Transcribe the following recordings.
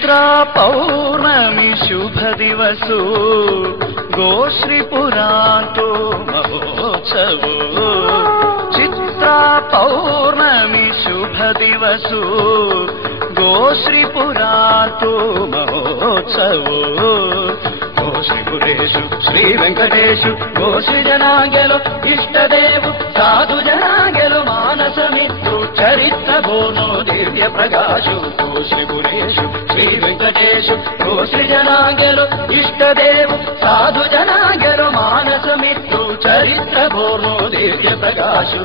चित्रा पौर्णमि शुभ दिवसु गोश्रीपुरांतो महोत्सवो चित्रा पौर्णमि शुभ दिवसु गोश्रीपुरांतो महोत्सवो गोश्रीपुरेषु श्री वेंकटेशु गोश्री जनांगेलो इष्टदेवु साधु जनांगेलो मानसमित्रु चरित्र भोनो दिव्य प्रकाशु गोश्रीपुरेषु श्री वेंकटेशु गोश्री जनांगेलो इष्टदेवु साधु जनांगेलो मानसमित्रु चरित्र भोनो दिव्य प्रकाशु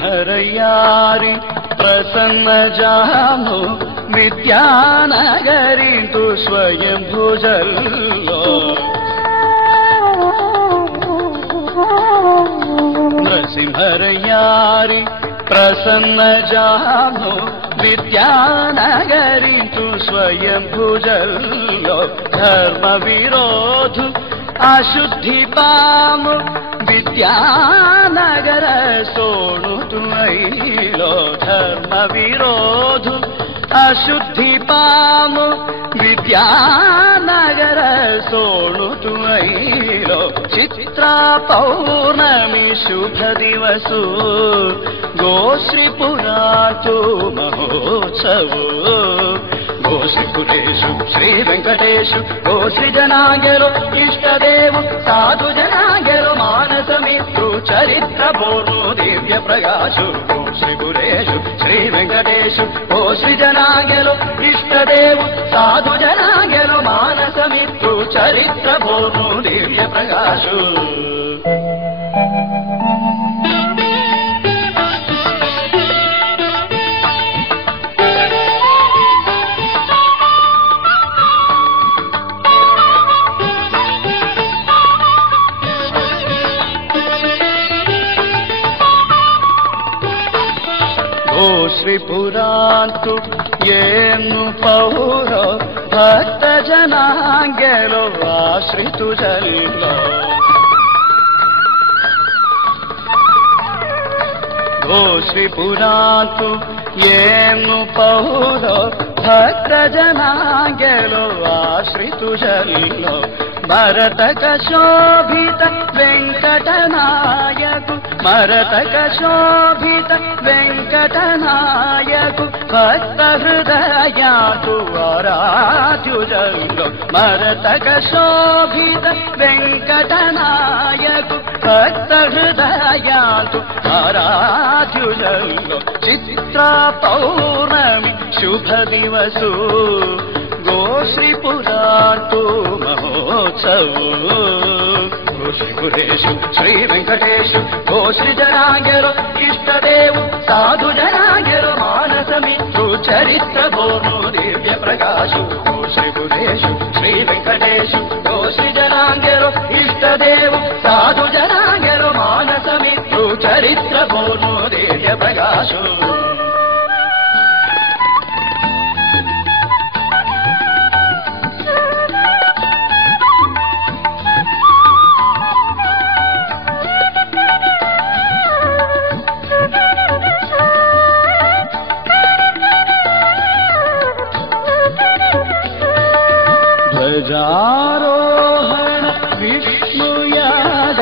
सिंहरयारी प्रसन्न जानु विद्यानगरी तु स्वयं भुजल्लो नृसिंहरयारी प्रसन्न जानु विद्यानगरी तु स्वयं भुजल्लो धर्म विरोध अशुद्धि पामु विद्यानगर सोणु तुमैलो धर्म विरोध अशुद्धि पामु विद्यानगर सोणु तुमैलो चित्रा पौर्णमि शुभ दिवसु गोश्रीपुरांतो महोत्सवो गोश्रीपुरेषु श्री वेंकटेशु गोश्री जनांगेलो इष्टदेवु साधु जनांगेलो मानसमित्रु चरित्र भोनो दिव्य प्रकाशु गोश्रीपुरेषु श्री वेंकटेशु गोश्री जनांगेलो इष्टदेवु साधु जनांगेलो मानसमित्रु चरित्र भोनो दिव्य प्रकाशु गोश्रीपुरांतु येनु पौरो भक्त जनांगेलो आश्रितु जल्लो गोश्रीपुरांतु येनु पौरो भक्त जनांगेलो आश्रितु जल्लो मरतक शोभित वेंकटनायकु मरतक शोभित वेंकटनायकु भक्त हृदयातु आराध्युजल्लो मरतक शोभित वेंकटनायकु भक्त हृदयातु आराध्युजल्लो चित्रा पौर्णमि शुभ दिवसु गोश्रीपुरांतो महोत्सवो गोश्रीपुरेषु श्री वेंकटेशु गोश्री जनांगेलो इष्टदेवु साधु जनांगेलो मानसमित्रु चरित्र भोनो दिव्य प्रकाशु गोश्रीपुरेषु श्री वेंकटेशु गोश्री जनांगेलो इष्टदेवु साधु जनांगेलो मानसमित्रु चरित्र भोनो दिव्य प्रकाशु ध्वजारोहण विष्णुयाग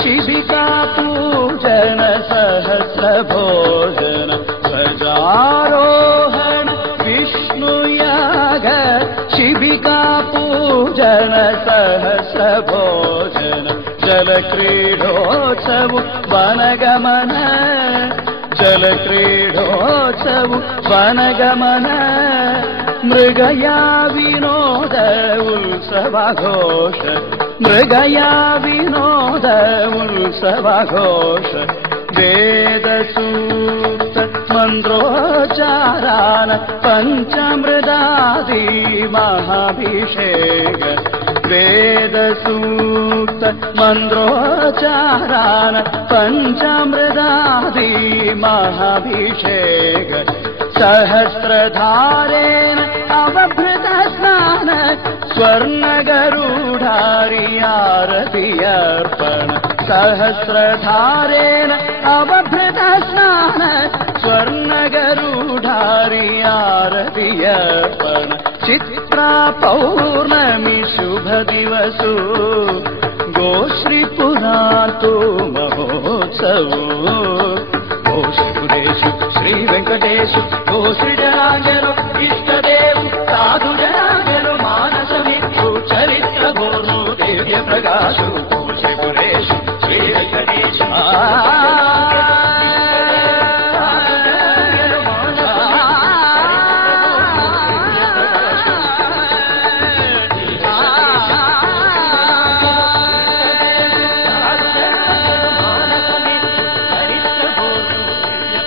शिबिका पूजन सहस्र भोजन ध्वजारोहण विष्णुयाग शिबिका पूजन सहस्र भोजन जलक्रीडोत्सव वनगमन जलक्रीडोत्सव वनगमन मृगया विनोद उत्सवाघोष मृगया विनोद उत्सवाघोष वेदसूक्त मन्त्रोच्चारान् पञ्चामृतादि महाभिषेक वेदसूक्त मन्त्रोच्चारान् पञ्चामृतादि महाभिषेक सहस्रधारेण अवभृत स्नान स्वर्णगरुडारि आरति अर्पण सहस्रधारेण अवभृत स्नान स्वर्णगरुडारि आरति अर्पण चित्रा पौर्णमि शुभ दिवसु गोश्रीपुरातो महोत्सवो ओ श्रीपुरेषु श्री वेंकटेशु ओ श्री